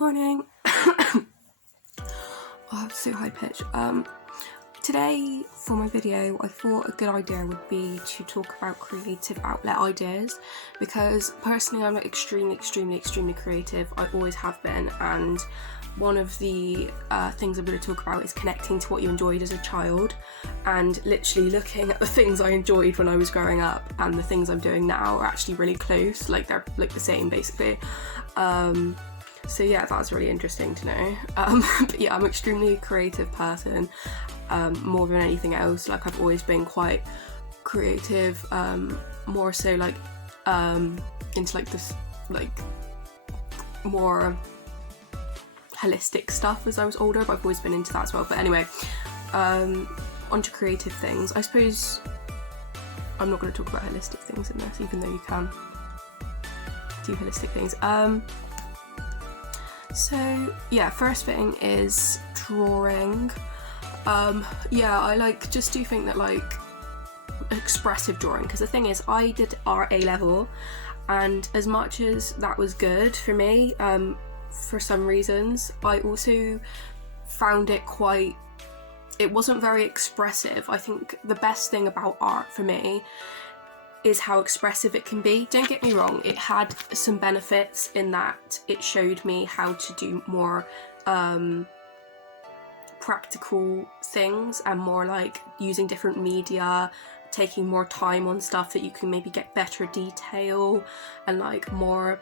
Morning. Oh, I'm so high pitched. Today for my video, I thought a good idea would be to talk about creative outlet ideas, because personally I'm like extremely creative. I always have been, and one of the things I'm going to talk about is connecting to what you enjoyed as a child, and literally looking at the things I enjoyed when I was growing up and the things I'm doing now are actually really close, like they're like the same basically. So yeah, that's really interesting to know. But yeah, I'm an extremely creative person, more than anything else. Like I've always been quite creative, more so like into like this like more holistic stuff as I was older, but I've always been into that as well. But anyway, onto creative things. I suppose I'm not going to talk about holistic things in this, even though you can do holistic things. So yeah, first thing is drawing. Yeah, I just do think that like expressive drawing, because the thing is I did art A level, and as much as that was good for me, for some reasons, I also found it wasn't very expressive. I think the best thing about art for me is how expressive it can be. Don't get me wrong, it had some benefits in that it showed me how to do more practical things and more like using different media, taking more time on stuff that you can maybe get better detail and like more,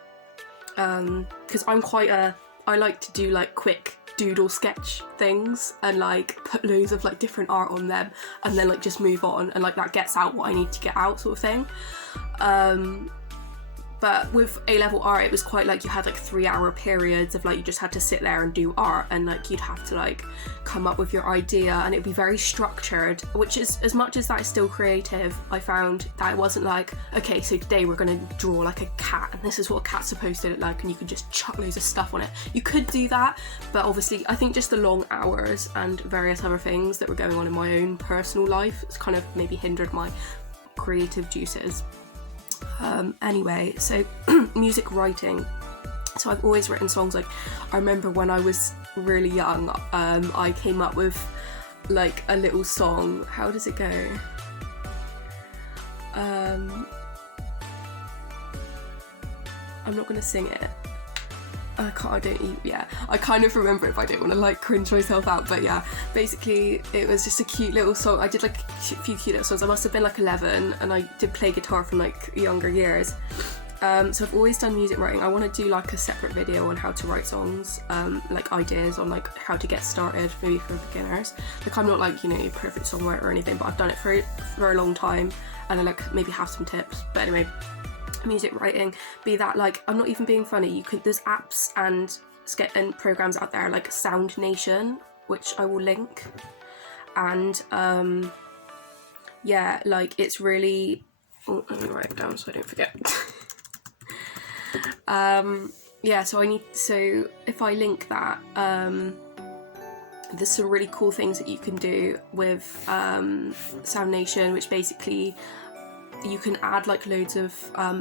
because I like to do like quick doodle sketch things and like put loads of like different art on them and then like just move on, and like that gets out what I need to get out, sort of thing. But with A-level art, it was quite like you had like 3-hour periods of like you just had to sit there and do art, and like you'd have to like come up with your idea, and it'd be very structured, which is, as much as that is still creative, I found that it wasn't like, okay, so today we're going to draw like a cat and this is what a cat's supposed to look like, and you could just chuck loads of stuff on it. You could do that, but obviously I think just the long hours and various other things that were going on in my own personal life, it's kind of maybe hindered my creative juices. Anyway, so music writing. So I've always written songs. Like I remember when I was really young, I came up with like a little song. How does it go? I'm not gonna sing it. I kind of remember it, but I don't want to like cringe myself out. But yeah, basically it was just a cute little song. I did like a few cute little songs. I must have been like 11, and I did play guitar from like younger years. So I've always done music writing. I want to do like a separate video on how to write songs, like ideas on like how to get started, maybe for beginners. Like I'm not like, you know, a perfect songwriter or anything, but I've done it for a very long time, and I like maybe have some tips. But anyway, music writing, be that like, I'm not even being funny, there's apps and programs out there like Sound Nation, which I will link, and yeah, like it's really, let me write it down so I don't forget. Yeah, so if I link that, there's some really cool things that you can do with Sound Nation, which basically you can add like loads of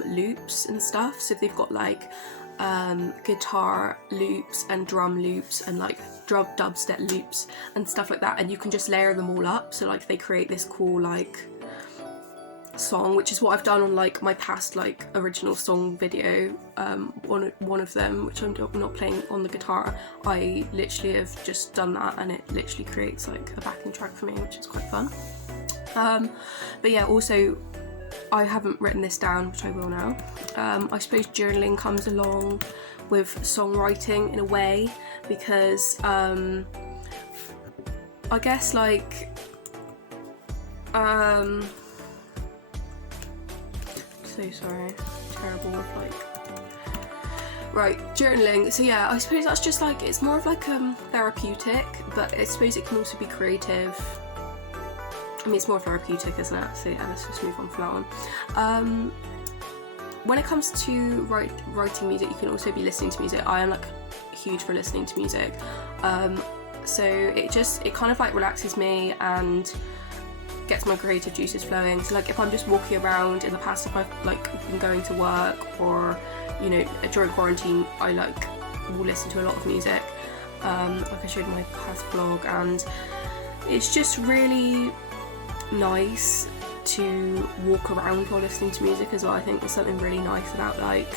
loops and stuff. So they've got like guitar loops and drum loops and like dubstep loops and stuff like that, and you can just layer them all up, so like they create this cool like song, which is what I've done on like my past like original song video. One of them, which I'm not playing on the guitar, I literally have just done that, and it literally creates like a backing track for me, which is quite fun. But yeah, also I haven't written this down, which I will now. I suppose journaling comes along with songwriting in a way, because I guess like so sorry, terrible with like, right, journaling. So yeah, I suppose that's just like, it's more of like therapeutic, but I suppose it can also be creative. I mean, it's more therapeutic, isn't it? So yeah, let's just move on from that one. When it comes to writing music, you can also be listening to music. I am like huge for listening to music. So it kind of like relaxes me and gets my creative juices flowing. So like if I'm just walking around, in the past if I've like been going to work, or you know during quarantine, I like will listen to a lot of music, like I showed in my past vlog, and it's just really nice to walk around while listening to music as well. I think there's something really nice about like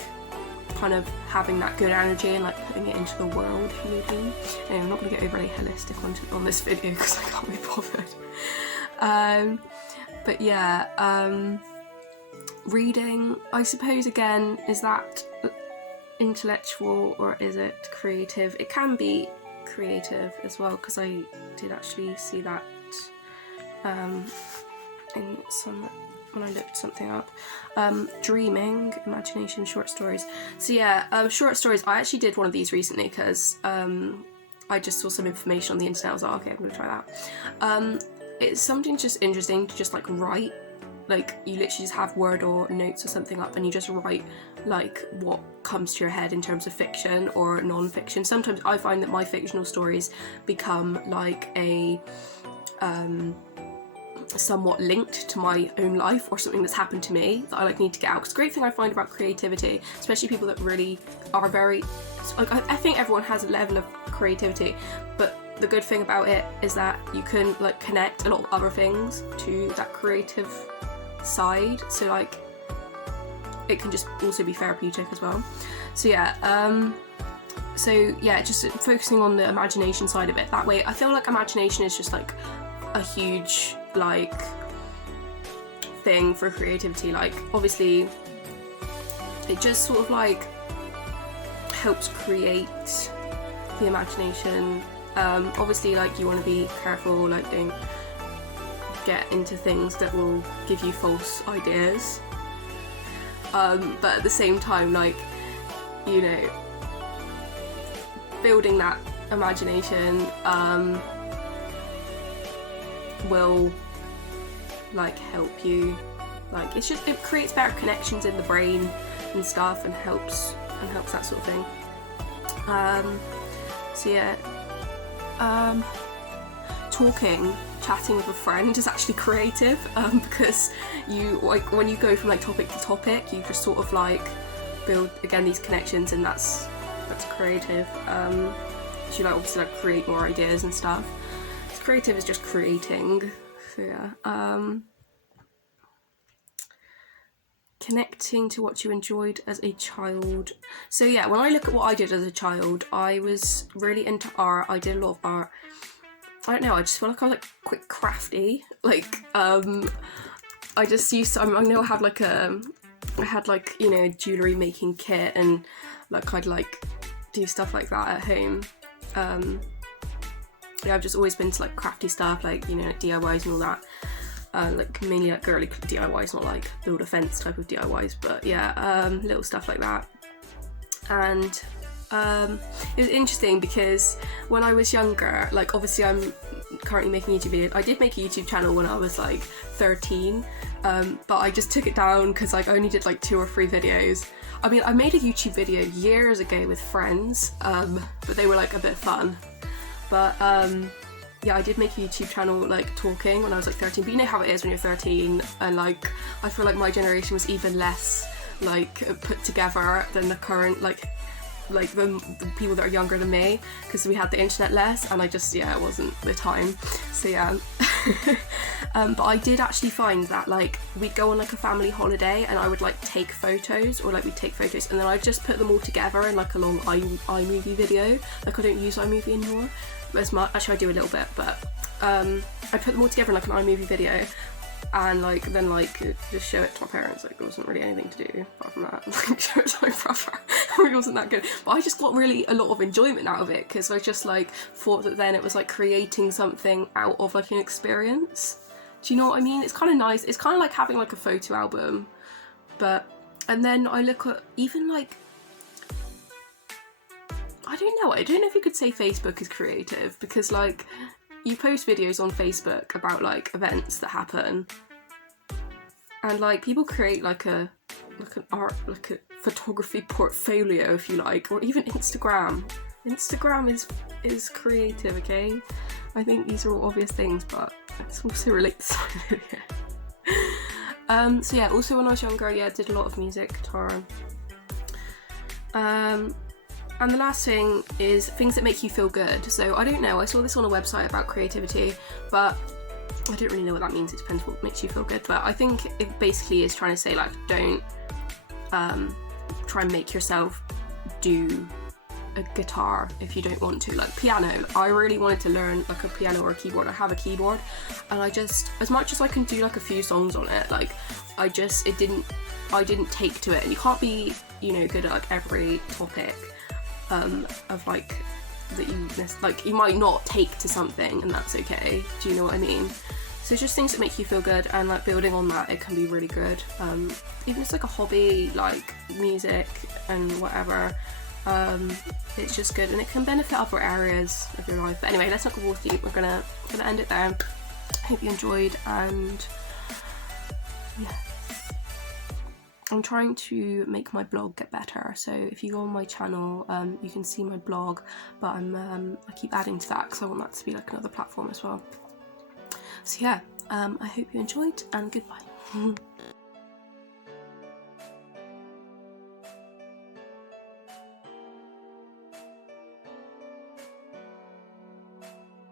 kind of having that good energy and like putting it into the world, if you know what I mean. Anyway, I'm not going to get overly holistic on this video because I can't be bothered. But yeah, reading, I suppose, again, is that intellectual or is it creative? It can be creative as well, because I did actually see that in some, when I looked something up. Dreaming, imagination, short stories. So yeah, short stories, I actually did one of these recently because I just saw some information on the internet. I was like, okay, I'm gonna try that. It's something just interesting to just like write, like you literally just have Word or notes or something up and you just write like what comes to your head in terms of fiction or non-fiction. Sometimes I find that my fictional stories become like a somewhat linked to my own life or something that's happened to me that I like need to get out. Because the great thing I find about creativity, especially people that really are very, like, I think everyone has a level of creativity, but the good thing about it is that you can like connect a lot of other things to that creative side, so like it can just also be therapeutic as well. So yeah, just focusing on the imagination side of it, that way I feel like imagination is just like a huge like thing for creativity. Like obviously it just sort of like helps create the imagination. Obviously like you want to be careful, like don't get into things that will give you false ideas, but at the same time, like, you know, building that imagination will like help you, like it creates better connections in the brain and stuff, and helps that sort of thing. So yeah, chatting with a friend is actually creative, because you, like, when you go from like topic to topic, you just sort of like build again these connections, and that's creative. So you like obviously like create more ideas and stuff. So creative is just creating. So yeah, connecting to what you enjoyed as a child. So yeah, when I look at what I did as a child, I was really into art. I did a lot of art. I don't know, I just feel like I was like quite crafty. Like I just used to, I know I had like I had like, you know, jewellery making kit, and like I'd like do stuff like that at home. Yeah, I've just always been to like crafty stuff, like, you know, like DIYs and all that. Like mainly like girly DIYs, not like build a fence type of DIYs, but yeah, little stuff like that. And it was interesting because when I was younger, like obviously I'm currently making YouTube videos. I did make a YouTube channel when I was like 13, but I just took it down because like I only did like 2 or 3 videos. I mean, I made a YouTube video years ago with friends, but they were like a bit fun. But yeah, I did make a YouTube channel like talking when I was like 13, but you know how it is when you're 13, and like I feel like my generation was even less like put together than the current like the people that are younger than me, because we had the internet less, and I just, yeah, it wasn't the time. So yeah. But I did actually find that like we'd go on like a family holiday and I would like take photos, or like we'd take photos and then I'd just put them all together in like a long iMovie video. Like I don't use iMovie anymore as much, actually I do a little bit, but I put them all together in like an iMovie video, and like then like just show it to my parents. Like there wasn't really anything to do apart from that. Like show it to my brother. It really wasn't that good, but I just got really a lot of enjoyment out of it, because I just like thought that then it was like creating something out of like an experience. Do you know what I mean? It's kind of nice. It's kind of like having like a photo album, but, and then I look at even like, I don't know if you could say Facebook is creative, because like you post videos on Facebook about like events that happen, and like people create like an art, like a photography portfolio, if you like, or even Instagram. Instagram is creative, okay? I think these are all obvious things, but it's also relates to my video. So yeah, also when I was younger, yeah, I did a lot of music, guitar. And the last thing is things that make you feel good. So I don't know, I saw this on a website about creativity, but I don't really know what that means. It depends what makes you feel good. But I think it basically is trying to say, like, don't try and make yourself do a guitar if you don't want to. Like piano, I really wanted to learn like a piano or a keyboard. I have a keyboard, and I just, as much as I can do like a few songs on it, like I didn't take to it. And you can't be, you know, good at like every topic of like that you like. You might not take to something, and that's okay. Do you know what I mean? So it's just things that make you feel good, and like building on that, it can be really good. Even if it's like a hobby, like music and whatever, it's just good, and it can benefit other areas of your life. But anyway, let's not go all deep. We're gonna end it there. Hope you enjoyed, and yeah. I'm trying to make my blog get better, so if you go on my channel, you can see my blog, but I keep adding to that because I want that to be like another platform as well. So yeah, I hope you enjoyed, and goodbye.